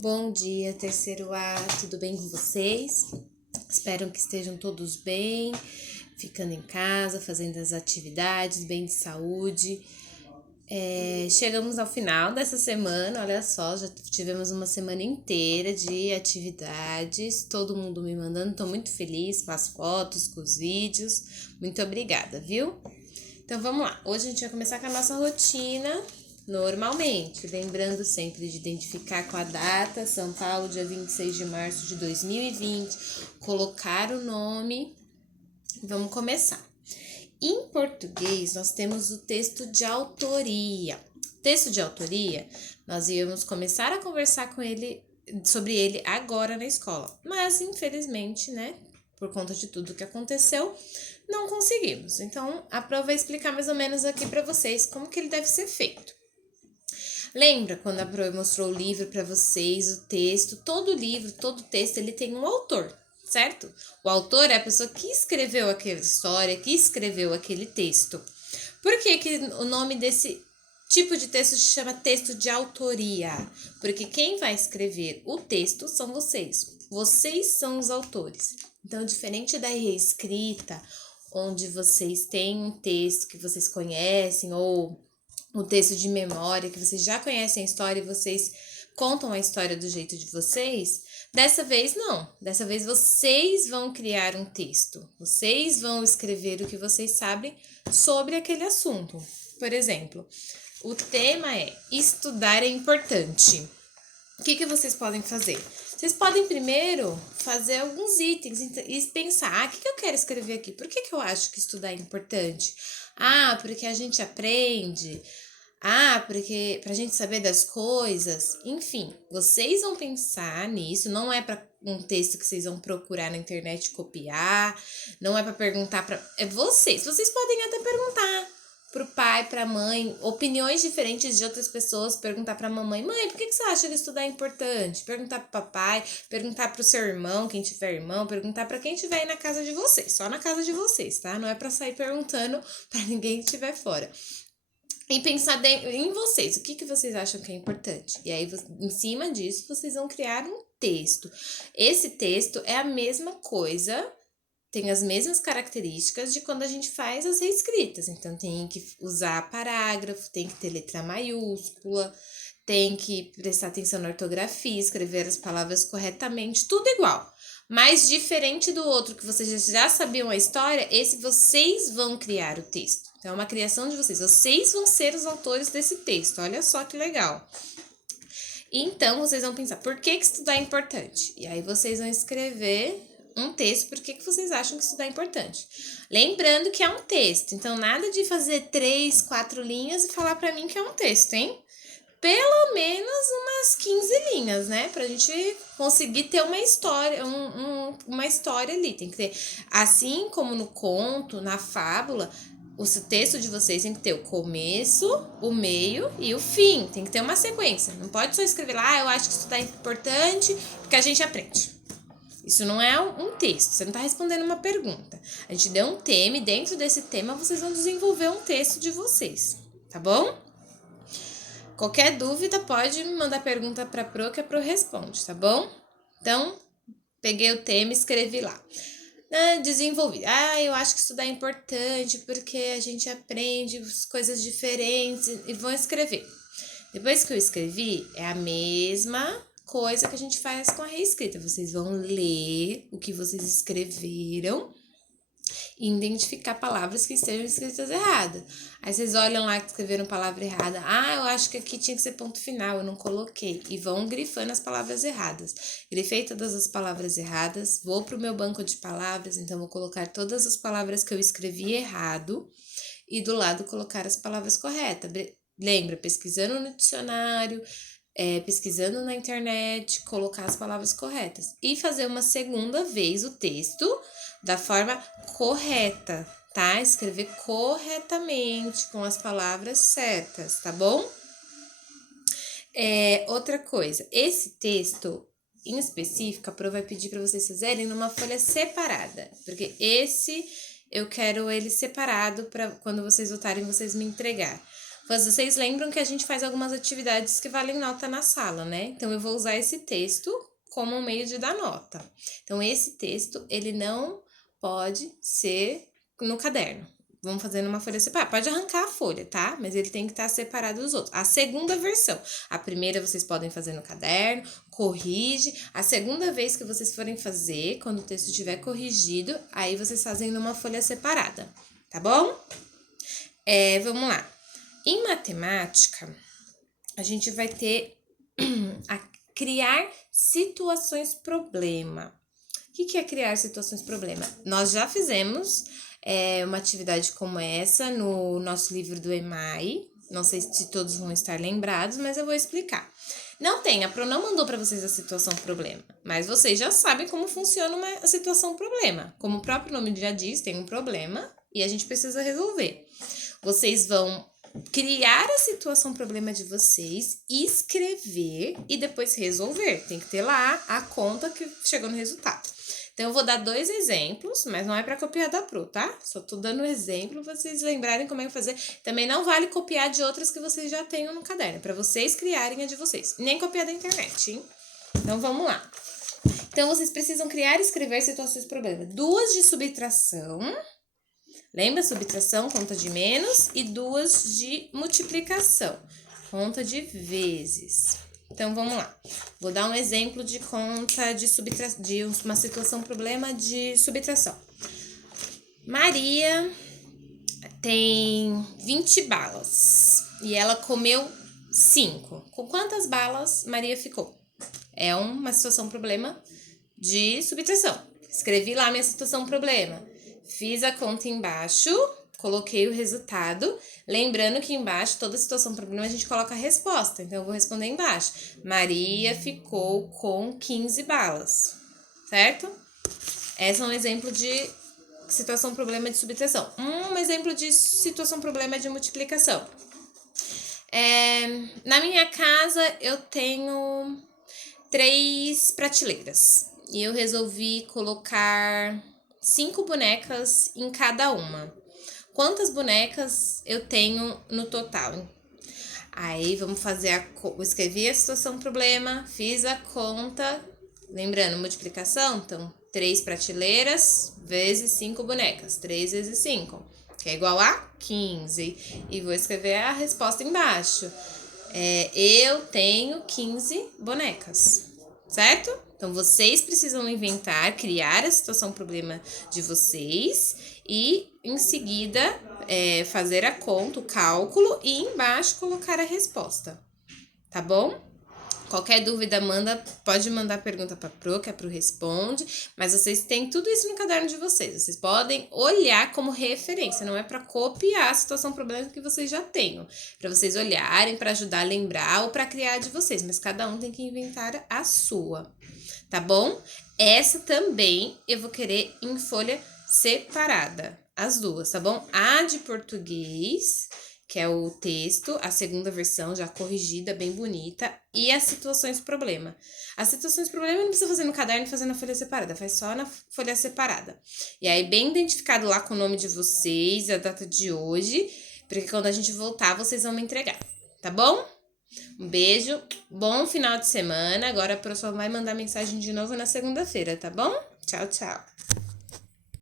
Bom dia, terceiro A, tudo bem com vocês? Espero que estejam todos bem, ficando em casa, fazendo as atividades, bem de saúde. Chegamos ao final dessa semana, olha só, já tivemos uma semana inteira de atividades, todo mundo me mandando, estou muito feliz com as fotos, com os vídeos, muito obrigada, viu? Então vamos lá, hoje a gente vai começar com a nossa rotina normalmente, lembrando sempre de identificar com a data, São Paulo, dia 26 de março de 2020, colocar o nome. Vamos começar. Em português, nós temos o texto de autoria. Texto de autoria, nós íamos começar a conversar sobre ele agora na escola, mas infelizmente, né, por conta de tudo que aconteceu, não conseguimos. Então, a prova vai explicar mais ou menos aqui para vocês como que ele deve ser feito. Lembra quando a Pro mostrou o livro para vocês, o texto? Todo livro, todo texto, ele tem um autor, certo? O autor é a pessoa que escreveu aquela história, que escreveu aquele texto. Por que o nome desse tipo de texto se chama texto de autoria? Porque quem vai escrever o texto são vocês. Vocês são os autores. Então, diferente da reescrita, onde vocês têm um texto que vocês conhecem ou o texto de memória, que vocês já conhecem a história e vocês contam a história do jeito de vocês, dessa vez não. Dessa vez vocês vão criar um texto. Vocês vão escrever o que vocês sabem sobre aquele assunto. Por exemplo, o tema é estudar é importante. O que vocês podem fazer? Vocês podem primeiro fazer alguns itens e pensar, o que eu quero escrever aqui? Por que eu acho que estudar é importante? Porque a gente aprende. Porque pra gente saber das coisas. Enfim, vocês vão pensar nisso. Não é para um texto que vocês vão procurar na internet copiar. Não é para perguntar para. É vocês. Vocês podem até perguntar pro pai, pra mãe, opiniões diferentes de outras pessoas, perguntar pra mamãe, mãe, por que você acha que estudar é importante? Perguntar pro papai, perguntar pro seu irmão, quem tiver irmão, perguntar pra quem tiver aí na casa de vocês, só na casa de vocês, tá? Não é pra sair perguntando pra ninguém que estiver fora. E pensar em vocês, o que vocês acham que é importante? E aí, em cima disso, vocês vão criar um texto. Esse texto é a mesma coisa, tem as mesmas características de quando a gente faz as reescritas. Então, tem que usar parágrafo, tem que ter letra maiúscula, tem que prestar atenção na ortografia, escrever as palavras corretamente, tudo igual. Mas diferente do outro que vocês já sabiam a história, esse vocês vão criar o texto. Então, é uma criação de vocês. Vocês vão ser os autores desse texto. Olha só que legal. Então, vocês vão pensar, por que estudar é importante? E aí, vocês vão escrever um texto, por que vocês acham que estudar é importante. Lembrando que é um texto, então nada de fazer 3, 4 linhas e falar pra mim que é um texto, hein? Pelo menos umas 15 linhas, né? Pra gente conseguir ter uma história, uma história ali. Tem que ter, assim como no conto, na fábula, o texto de vocês tem que ter o começo, o meio e o fim. Tem que ter uma sequência. Não pode só escrever lá, eu acho que isso é importante, porque a gente aprende. Isso não é um texto, você não está respondendo uma pergunta. A gente deu um tema e dentro desse tema vocês vão desenvolver um texto de vocês, tá bom? Qualquer dúvida pode me mandar pergunta para a Pro que a Pro responde, tá bom? Então, peguei o tema e escrevi lá. Desenvolvi. Eu acho que estudar é importante porque a gente aprende coisas diferentes e vou escrever. Depois que eu escrevi, é a mesma coisa que a gente faz com a reescrita. Vocês vão ler o que vocês escreveram e identificar palavras que estejam escritas erradas. Aí vocês olham lá que escreveram palavra errada. Eu acho que aqui tinha que ser ponto final, eu não coloquei. E vão grifando as palavras erradas. Grifei todas as palavras erradas, vou pro meu banco de palavras, então vou colocar todas as palavras que eu escrevi errado e do lado colocar as palavras corretas. Lembra, pesquisando no dicionário, pesquisando na internet, colocar as palavras corretas. E fazer uma segunda vez o texto da forma correta, tá? Escrever corretamente, com as palavras certas, tá bom? Outra coisa, esse texto em específico, a Pro vai pedir para vocês fazerem numa folha separada, porque esse eu quero ele separado para quando vocês voltarem, vocês me entregar. Vocês lembram que a gente faz algumas atividades que valem nota na sala, né? Então, eu vou usar esse texto como um meio de dar nota. Então, esse texto, ele não pode ser no caderno. Vamos fazer numa folha separada. Pode arrancar a folha, tá? Mas ele tem que estar separado dos outros. A segunda versão. A primeira vocês podem fazer no caderno, corrige. A segunda vez que vocês forem fazer, quando o texto estiver corrigido, aí vocês fazem numa folha separada, tá bom? Vamos lá. Em matemática, a gente vai ter a criar situações problema. O que é criar situações problema? Nós já fizemos uma atividade como essa no nosso livro do EMAI. Não sei se todos vão estar lembrados, mas eu vou explicar. A Pro não mandou para vocês a situação problema, mas vocês já sabem como funciona uma situação problema. Como o próprio nome já diz, tem um problema e a gente precisa resolver. Vocês vão criar a situação problema de vocês, escrever e depois resolver. Tem que ter lá a conta que chegou no resultado. Então, eu vou dar 2 exemplos, mas não é para copiar da Pro, tá? Só tô dando exemplo para vocês lembrarem como é que fazer. Também não vale copiar de outras que vocês já tenham no caderno, para vocês criarem a de vocês. Nem copiar da internet, hein? Então, vamos lá. Então, vocês precisam criar e escrever situações problema. 2 de subtração. Lembra? Subtração, conta de menos. E 2 de multiplicação, conta de vezes. Então, vamos lá. Vou dar um exemplo de conta de subtração, de uma situação problema de subtração. Maria tem 20 balas e ela comeu 5. Com quantas balas Maria ficou? É uma situação problema de subtração. Escrevi lá minha situação problema. Fiz a conta embaixo, coloquei o resultado. Lembrando que embaixo, toda situação problema, a gente coloca a resposta. Então, eu vou responder embaixo. Maria ficou com 15 balas, certo? Esse é um exemplo de situação problema de subtração. Um exemplo de situação problema de multiplicação. Na minha casa, eu tenho 3 prateleiras. E eu resolvi colocar 5 bonecas em cada uma. Quantas bonecas eu tenho no total? Aí, vamos fazer escrevi a situação problema, fiz a conta, lembrando, multiplicação, então, 3 prateleiras vezes 5 bonecas, 3 vezes 5, que é igual a 15. E vou escrever a resposta embaixo. Eu tenho 15 bonecas, certo? Então, vocês precisam inventar, criar a situação problema de vocês e, em seguida, fazer a conta, o cálculo e embaixo colocar a resposta, tá bom? Qualquer dúvida, pode mandar pergunta para a Pro, que a Pro responde, mas vocês têm tudo isso no caderno de vocês. Vocês podem olhar como referência, não é para copiar a situação problema que vocês já tenham, para vocês olharem, para ajudar a lembrar ou para criar de vocês, mas cada um tem que inventar a sua, tá bom? Essa também eu vou querer em folha separada, as duas, tá bom? A de português, que é o texto, a segunda versão já corrigida, bem bonita, e as situações problema. As situações problema não precisa fazer no caderno e fazer na folha separada, faz só na folha separada. E aí, bem identificado lá com o nome de vocês, a data de hoje, porque quando a gente voltar, vocês vão me entregar, tá bom? Um beijo, bom final de semana. Agora a professora vai mandar mensagem de novo na segunda-feira, tá bom? Tchau, tchau.